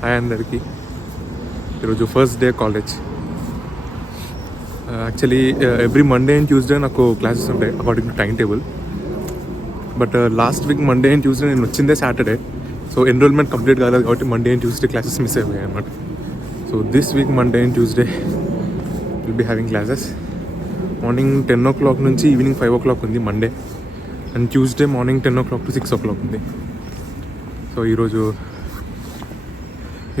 హాయ్ అందరికీ. ఈరోజు first day college. Actually every Monday and Tuesday నాకు క్లాసెస్ ఉంటాయి according to timetable. But last week Monday and Tuesday నేను వచ్చిందే Saturday. So enrolment complete కాలేదు కాబట్టి Monday and Tuesday classes miss అయిపోయాయి అనమాట. So this week Monday and Tuesday will be having classes. Morning 10 o'clock నుంచి evening 5 o'clock ఉంది Monday. And Tuesday morning 10 o'clock to 6 o'clock ఉంది. సో ఈరోజు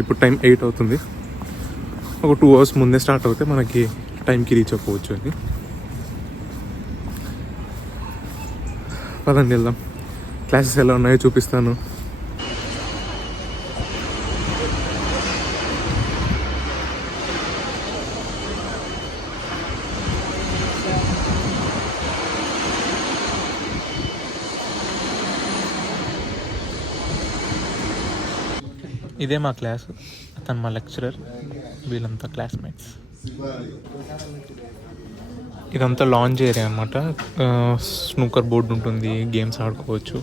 ఇప్పుడు టైం 8 అవుతుంది. ఒక 2 hours ముందే స్టార్ట్ అవుతే మనకి టైంకి రీచ్ అవ్వచ్చు అని. పదండి వెళ్దాం. క్లాసెస్ ఎలా ఉన్నాయో చూపిస్తాను. ఇదే మా క్లాస్. అతను మా లెక్చరర్, వీళ్ళంతా క్లాస్మేట్స్. ఇదంతా లాంజ్ ఏరియా అన్నమాట. స్నూకర్ బోర్డు ఉంటుంది, గేమ్స్ ఆడుకోవచ్చు.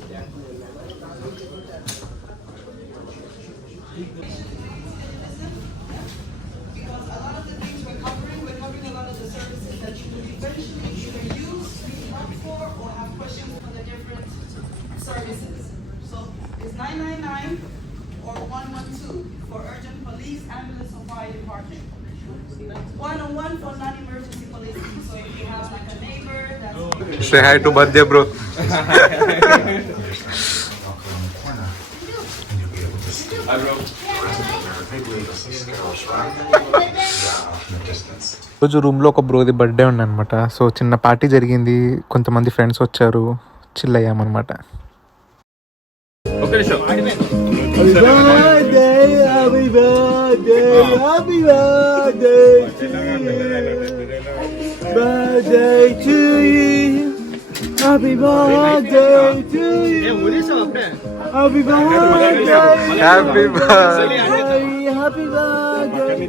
Or 112 for urgent police, ambulance, or fire department. 101 for non-emergency police. So if you have like a neighbor that's... Say hi to Badya bro. రోజు రూమ్లో ఒక బ్రోది బర్త్డే ఉంది అనమాట. సో చిన్న పార్టీ జరిగింది, కొంతమంది ఫ్రెండ్స్ వచ్చారు, చిల్ అయ్యామన్నమాట. Happy birthday, happy birthday, happy birthday to you. Birthday to you. Happy birthday to you. Happy birthday. Happy birthday. Happy birthday.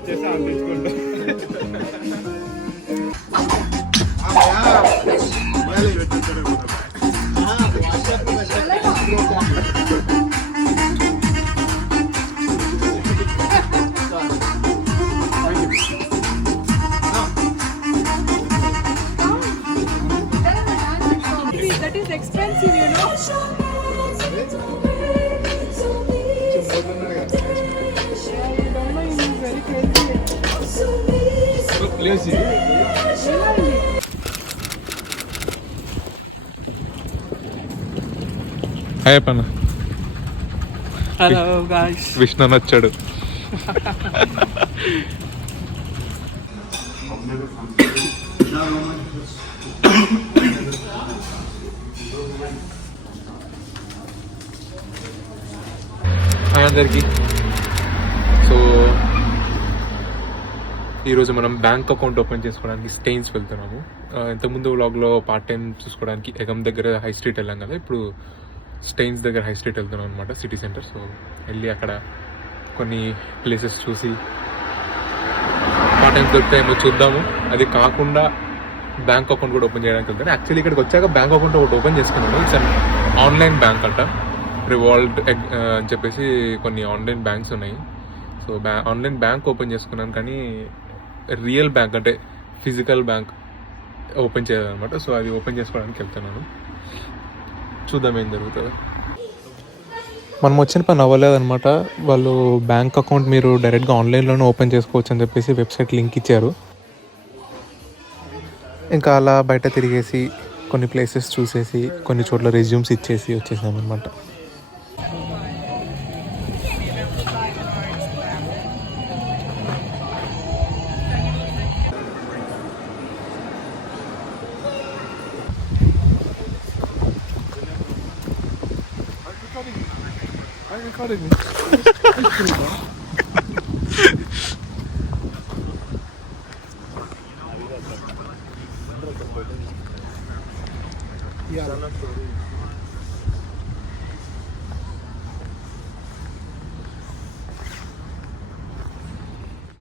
That is expensive, you know. Hi పన్న. Hello guys. విష్ణు నచ్చాడు. హాయ్ అందరికీ. సో ఈరోజు మనం bank account open చేసుకోవడానికి స్టెయిన్స్ వెళ్తున్నాము. ఇంతకుముందు వ్లాగ్లో పార్ట్ టైం చూసుకోవడానికి ఎగమ్ దగ్గర హై స్ట్రీట్ వెళ్ళాం కదా, ఇప్పుడు స్టెయిన్స్ దగ్గర హై స్ట్రీట్ వెళ్తున్నాం అనమాట, సిటీ సెంటర్. సో వెళ్ళి అక్కడ కొన్ని ప్లేసెస్ చూసి పార్ట్ టైమ్స్ దొరుకుతాయేమో చూద్దాము. అది కాకుండా బ్యాంక్ అకౌంట్ కూడా ఓపెన్ చేయడానికి వెళ్తాను. యాక్చువల్లీ ఇక్కడికి వచ్చాక బ్యాంక్ అకౌంట్ ఒకటి ఓపెన్ చేసుకున్నాను. ఇట్స్ ఆన్లైన్ బ్యాంక్ అంట, రివాల్ట్ అని చెప్పేసి కొన్ని ఆన్లైన్ బ్యాంక్స్ ఉన్నాయి. సో ఆన్లైన్ బ్యాంక్ ఓపెన్ చేసుకున్నాను, కానీ రియల్ బ్యాంక్ అంటే ఫిజికల్ బ్యాంక్ ఓపెన్ చేయాలన్నమాట. సో అది ఓపెన్ చేసుకోవడానికి వెళ్తున్నాను. చూద్దాం ఏం జరుగుతుందో. మనం వచ్చిన పని అవ్వలేదన్నమాట. వాళ్ళు బ్యాంక్ అకౌంట్ మీరు డైరెక్ట్గా ఆన్లైన్లోనే ఓపెన్ చేసుకోవచ్చు అని చెప్పేసి వెబ్సైట్ లింక్ ఇచ్చారు. ఇంకా అలా బయట తిరిగేసి కొన్ని ప్లేసెస్ చూసేసి కొన్ని చోట్ల రెజ్యూమ్స్ ఇచ్చేసి వచ్చేసామన్నమాట.